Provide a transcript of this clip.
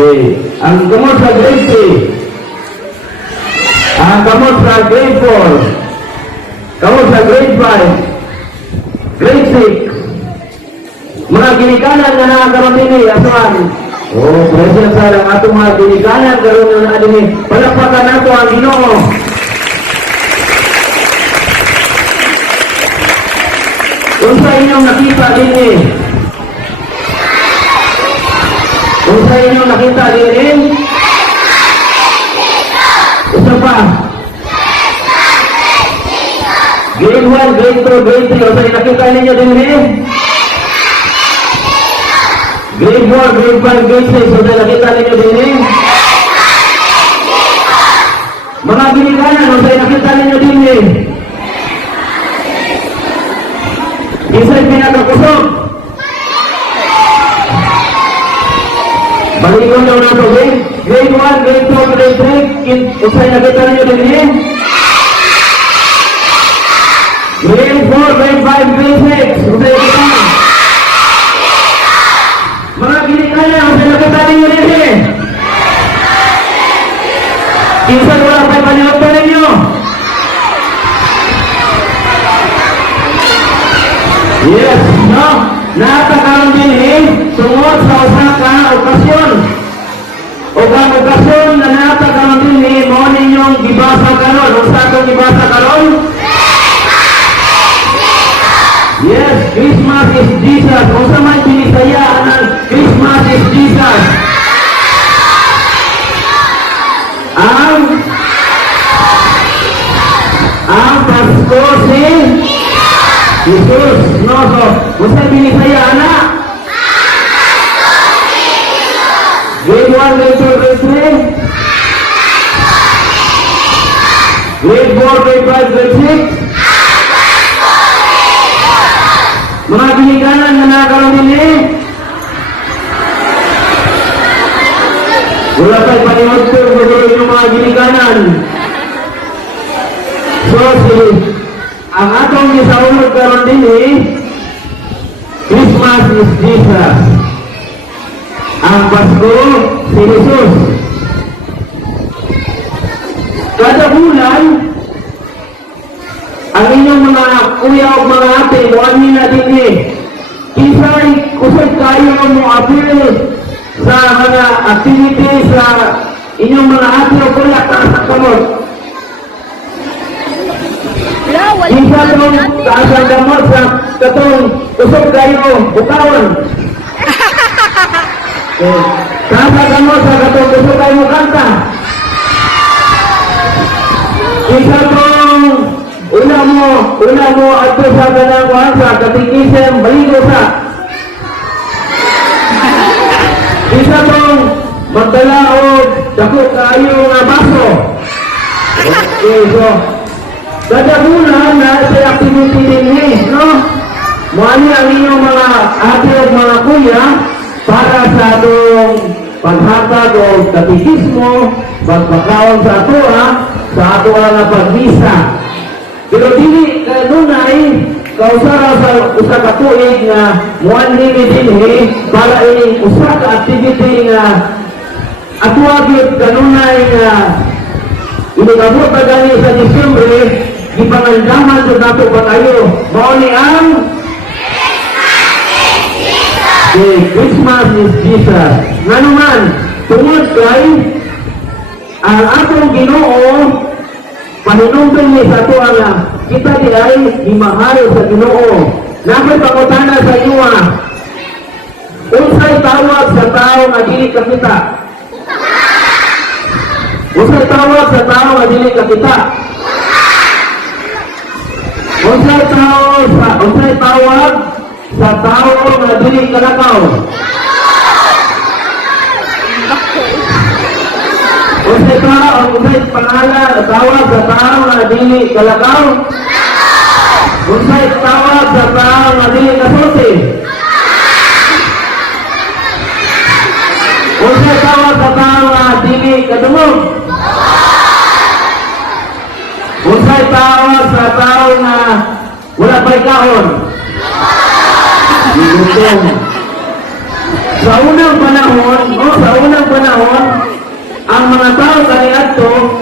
Okay. Ang gamot sa grade 3. Ang gamot sa grade 4. Gamot sa grade 5. Grade 6. Mga ginikanan na nakakaroon din eh. Asuhan. Oh, present sa lang atong mga ginikanan karoon na din eh. Palakpakan nato ang Ginoo. Kung sa inyong nakita din eh. Kung sa inyong nakita din eh. Isa pa. Grade 1, grade 2, grade 3. Kung sa nakita ninyo din eh. Grade 4, grade 5, grade 6. Kung sa nakita ninyo din eh. Mga ginikanan, kung sa nakita ninyo din eh. Isa'y pinakakusok. Balikan daw na ito, eh. Grade 1, grade 2, grade 3. Usay nakita ninyo din eh. Grade 4, grade 5, grade 6. Usay nakita. Mga ginikanan, usay nakita ninyo din eh. Isa'y wala pa'y paniwagpan ninyo. Yes, no? Nakakaroon din eh, tungod sa usa ka okasyon. O ang okasyon na nakakaroon din eh, mo ninyong gibasa karon. Usa itong gibasa karon? Yes, Christmas is Jesus. Kung sa may binisaya ng Christmas is Jesus. Ang Pasko si Jesus, no, so, kung sa binisaya, anak? Grade 1, grade 2, grade 3? Grade 4, grade 5, grade 6? Mga ginikanan na nakakaroon din eh? Wala tayo paniwag ko yung mga ginikanan. So, ang atong gisaunod karon din eh, Christmas is Jesus. Ang Pasko si Jesus. Kada bulan, ang inyong mga kuya o mga ate, muanin na din eh. Kisay kusog kayo mo apil sa mga activities sa inyong mga ate o kuya sa kamot. Isa itong kaasang gamot sa katong kusog kayo, bukawan. Kaasang gamot sa katong kusog kayo kanta. Isa itong una mo at sa kanang sa katikisem, baligo sa. Isa itong magdala o dako kayo nga baso. Okay, so, kada bulan na sa activity din eh, no? Muali ang inyong mga ate o mga kuya para sa atong paghatag o katikismo, pagpakaon sa ato na pagbisa. Pero dili kanunay kausara sa usa ka tuig nga muali din eh para ini usa ka activity nga ato gyud kanunay nga inigabot na gani sa Disyembre. Ipangandaman sa dato pa tayo. Mao ni ang Christmas is Jesus. Nga naman, tungod kay ang atong Ginoo, pahinungton ni sa ito kita di ay imahal sa Ginoo. Nakoy pangutana sa inyo unsay tawag sa tao nga dili kakita? Unsay tawag sa tao nga dili kakita? Unsay tawag sa tao nga dili kalakaw? Unsay pangalan tawag sa tao nga dili kalakaw? Unsay tawag sa tao nga dili kasulti? Unsay tawag sa tao nga dili kadungog? Unsay tawag sa tao nga wala pa'y kaon? Sa unang panahon, to,